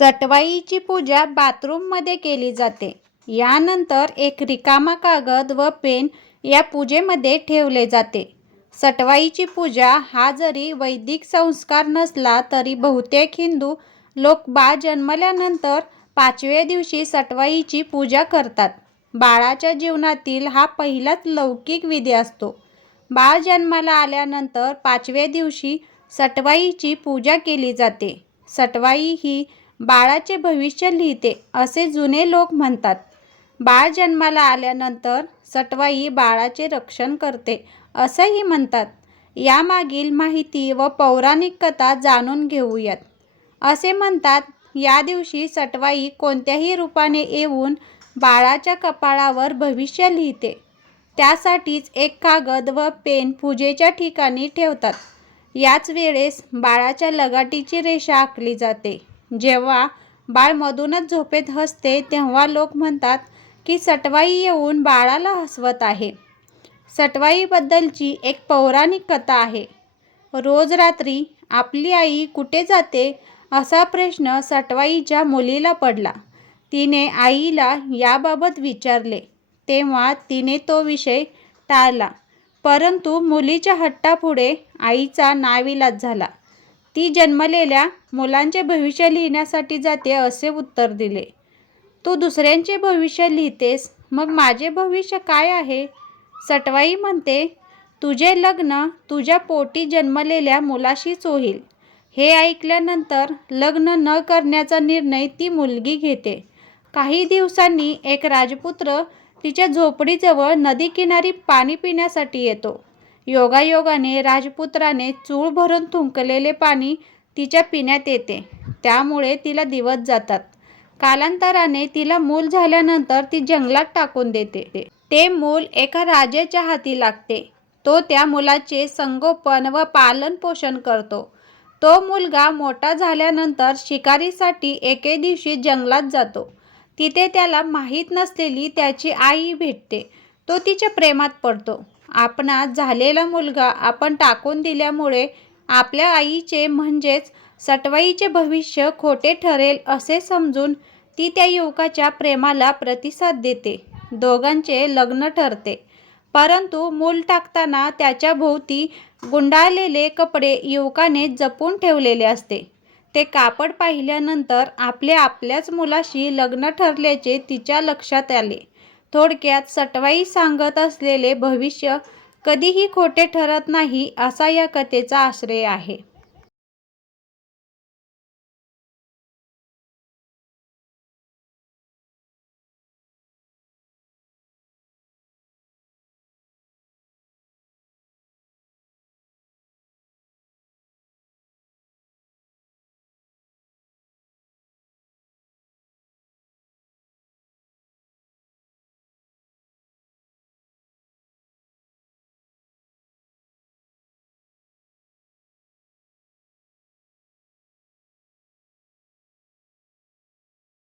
सटवाईची पूजा बाथरूममध्ये केली जाते. यानंतर एक रिकामा कागद व पेन या पूजेमध्ये ठेवले जाते. सटवाईची पूजा हा जरी वैदिक संस्कार नसला तरी बहुतेक हिंदू लोक बाळ जन्मल्यानंतर पाचव्या दिवशी सटवाईची पूजा करतात. बाळाच्या जीवनातील हा पहिलाच लौकिक विधी असतो. बाळ जन्माला आल्यानंतर पाचव्या दिवशी सटवाईची पूजा केली जाते. सटवाई ही बाळाचे भविष्य लिहिते असे जुने लोक म्हणतात. बाळ जन्माला आल्यानंतर सटवाई बाळाचे रक्षण करते असंही म्हणतात. यामागील माहिती व पौराणिक कथा जाणून घेऊयात. असे म्हणतात या दिवशी सटवाई कोणत्याही रूपाने येऊन बाळाच्या कपाळावर भविष्य लिहिते. त्यासाठीच एक कागद व पेन पूजेच्या ठिकाणी ठेवतात. याच वेळेस बाळाच्या लगाटीची रेषा आखली जाते. जेव्हा बाळ मधूनच झोपेत हसते तेव्हा लोक म्हणतात की सटवाई येऊन बाळाला हसवत आहे. सटवाईबद्दलची एक पौराणिक कथा आहे. रोज रात्री आपली आई कुठे जाते असा प्रश्न सटवाईच्या मुलीला पडला. तिने आईला याबाबत विचारले तेव्हा तिने तो विषय टाळला. परंतु मुलीच्या हट्टापुढे आईचा नाविलाज झाला. ती जन्मलेल्या मुलांचे भविष्य लिहिण्यासाठी जाते असे उत्तर दिले. तू दुसऱ्यांचे भविष्य लिहितेस मग माझे भविष्य काय आहे? सटवाई म्हणते तुझे लग्न तुझ्या पोटी जन्मलेल्या मुलाशीच होईल. हे ऐकल्यानंतर लग्न न करण्याचा निर्णय ती मुलगी घेते. काही दिवसांनी एक राजपुत्र तिच्या झोपडीजवळ नदीकिनारी पाणी पिण्यासाठी येतो. योगायोगाने राजपुत्राने चूळ भरून थुंकलेले पाणी तिच्या पिण्यात येते. त्यामुळे तिला दिवस जातात. कालांतराने तिला मूल झाल्यानंतर ती जंगलात टाकून देते. ते मूल एका राजाच्या हाती लागते. तो त्या मुलाचे संगोपन व पालन पोषण करतो. तो मुलगा मोठा झाल्यानंतर शिकारीसाठी एके दिवशी जंगलात जातो. तिथे त्याला माहीत नसलेली त्याची आई भेटते. तो तिच्या प्रेमात पडतो. आपणास झालेला मुलगा आपण टाकून दिल्यामुळे आपल्या आईचे म्हणजेच सटवाईचे भविष्य खोटे ठरेल असे समजून ती त्या युवकाच्या प्रेमाला प्रतिसाद देते. दोघांचे लग्न ठरते. परंतु मूल टाकताना त्याच्या भोवती गुंडाळलेले कपडे युवकाने जपून ठेवलेले असते. ते कापड पाहिल्यानंतर आपले आपल्याच मुलाशी लग्न ठरल्याचे तिच्या लक्षात आले. थोडक्यात सटवाई सांगत असलेले भविष्य कधीही खोटे ठरत नाही असा या कथेचा आश्रय आहे.